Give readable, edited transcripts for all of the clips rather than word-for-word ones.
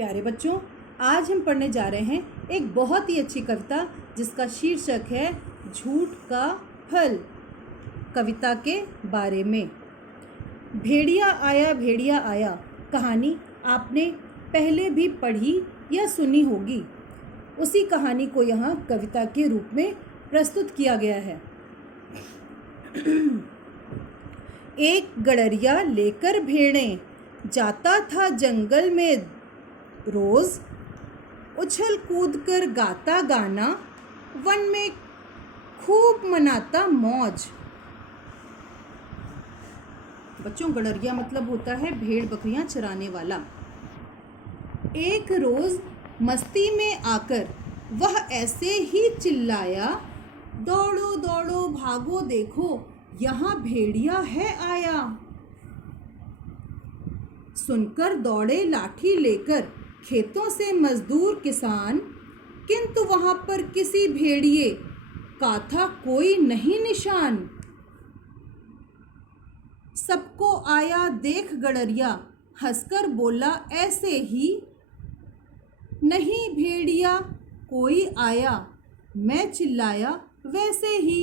प्यारे बच्चों, आज हम पढ़ने जा रहे हैं एक बहुत ही अच्छी कविता जिसका शीर्षक है झूठ का फल। कविता के बारे में। भेड़िया आया कहानी आपने पहले भी पढ़ी या सुनी होगी। उसी कहानी को यहाँ कविता के रूप में प्रस्तुत किया गया है। एक गड़रिया लेकर भेड़ें जाता था जंगल में रोज, उछल कूद कर गाता गाना, वन में खूब मनाता मौज। बच्चों, गड़रिया मतलब होता है भेड़ बकरियां चराने वाला। एक रोज मस्ती में आकर वह ऐसे ही चिल्लाया, दौड़ो दौड़ो भागो देखो यहाँ भेड़िया है आया। सुनकर दौड़े लाठी लेकर खेतों से मजदूर किसान, किंतु वहां पर किसी भेड़िए का था कोई नहीं निशान। सबको आया देख गड़रिया हंसकर बोला ऐसे ही, नहीं भेड़िया कोई आया, मैं चिल्लाया वैसे ही।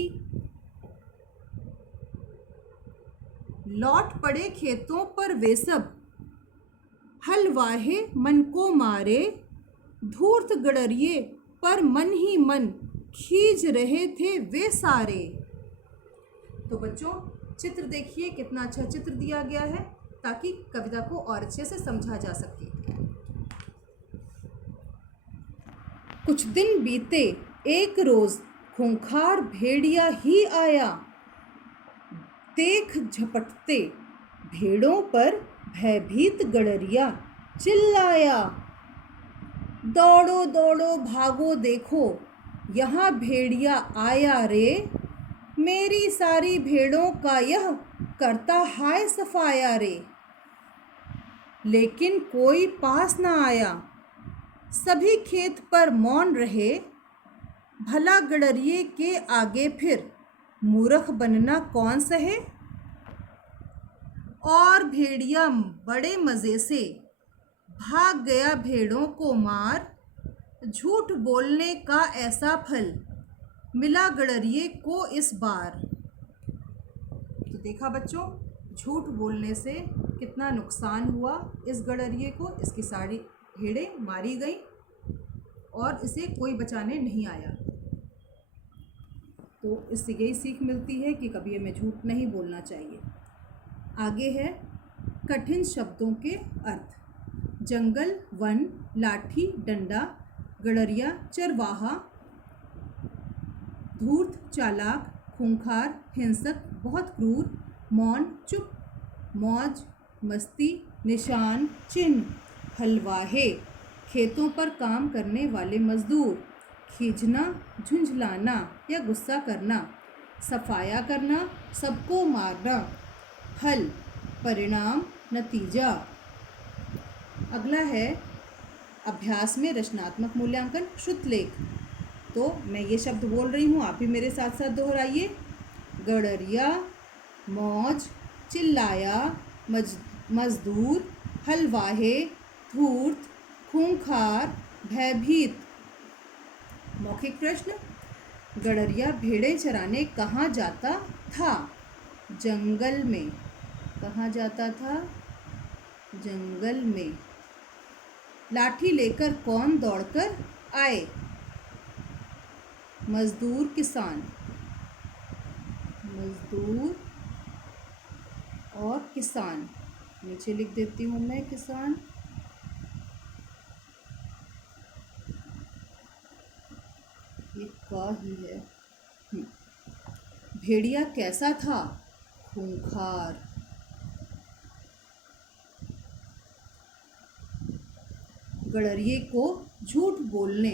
लौट पड़े खेतों पर वे सब, हल वाहे मन को मारे, धूर्त गड़रिए पर मन ही मन खींच रहे थे वे सारे। तो बच्चों, चित्र देखिए कितना अच्छा चित्र दिया गया है ताकि कविता को और अच्छे से समझा जा सके। कुछ दिन बीते, एक रोज खूंखार भेड़िया ही आया। देख झपटते भेड़ों पर भयभीत गड़रिया चिल्लाया, दौड़ो दौड़ो भागो देखो यहाँ भेड़िया आया रे। मेरी सारी भेड़ों का यह करता हाय सफाया रे। लेकिन कोई पास न आया, सभी खेत पर मौन रहे। भला गड़रिए के आगे फिर मूर्ख बनना कौन सहे। और भेड़िया बड़े मज़े से भाग गया भेड़ों को मार। झूठ बोलने का ऐसा फल मिला गड़रिए को इस बार। तो देखा बच्चों, झूठ बोलने से कितना नुकसान हुआ इस गड़रिए को। इसकी सारी भेड़ें मारी गई और इसे कोई बचाने नहीं आया। तो इससे यही सीख मिलती है कि कभी हमें झूठ नहीं बोलना चाहिए। आगे है कठिन शब्दों के अर्थ। जंगल, वन, लाठी डंडा, गड़रिया चरवाहा, धूर्त चालाक, खूंखार हिंसक बहुत क्रूर, मौन चुप, मौज मस्ती, निशान चिन्ह, हलवाहे खेतों पर काम करने वाले मजदूर, खींचना झुंझलाना या गुस्सा करना, सफाया करना सबको मारना, फल परिणाम नतीजा। अगला है अभ्यास में रचनात्मक मूल्यांकन श्रुत लेख। तो मैं ये शब्द बोल रही हूँ, आप भी मेरे साथ साथ दोहराइए। गड़रिया, मौज, चिल्लाया, मजदूर, हलवाहे, धूर्त, खूंखार, भयभीत। मौखिक प्रश्न। गड़रिया भेड़ें चराने कहाँ जाता था? जंगल में। कहाँ जाता था? जंगल में। लाठी लेकर कौन दौड़कर आए? मजदूर किसान। मजदूर और किसान, नीचे लिख देती हूँ मैं किसान। ये का ही है। भेड़िया कैसा था? खूंखार। गड़रिए को झूठ बोलने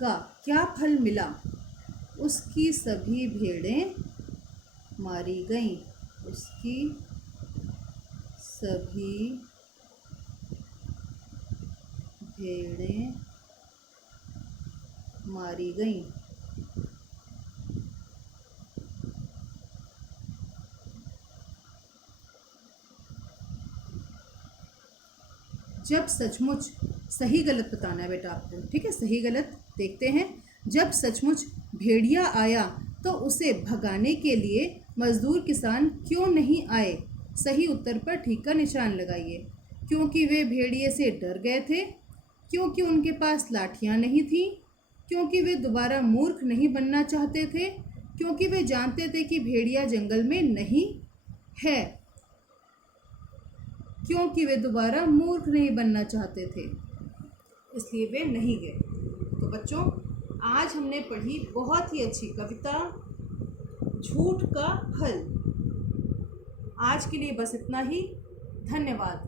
का क्या फल मिला? उसकी सभी भेड़ें मारी गईं। उसकी सभी भेड़ें मारी गईं। जब सचमुच, सही गलत बताना है बेटा आपको, ठीक है, सही गलत देखते हैं। जब सचमुच भेड़िया आया तो उसे भगाने के लिए मजदूर किसान क्यों नहीं आए? सही उत्तर पर ठीक का निशान लगाइए। क्योंकि वे भेड़िए से डर गए थे, क्योंकि उनके पास लाठियां नहीं थीं, क्योंकि वे दोबारा मूर्ख नहीं बनना चाहते थे, क्योंकि वे जानते थे कि भेड़िया जंगल में नहीं है, क्योंकि वे दोबारा मूर्ख नहीं बनना चाहते थे, इसलिए वे नहीं गए। तो बच्चों, आज हमने पढ़ी बहुत ही अच्छी कविता झूठ का फल। आज के लिए बस इतना ही। धन्यवाद।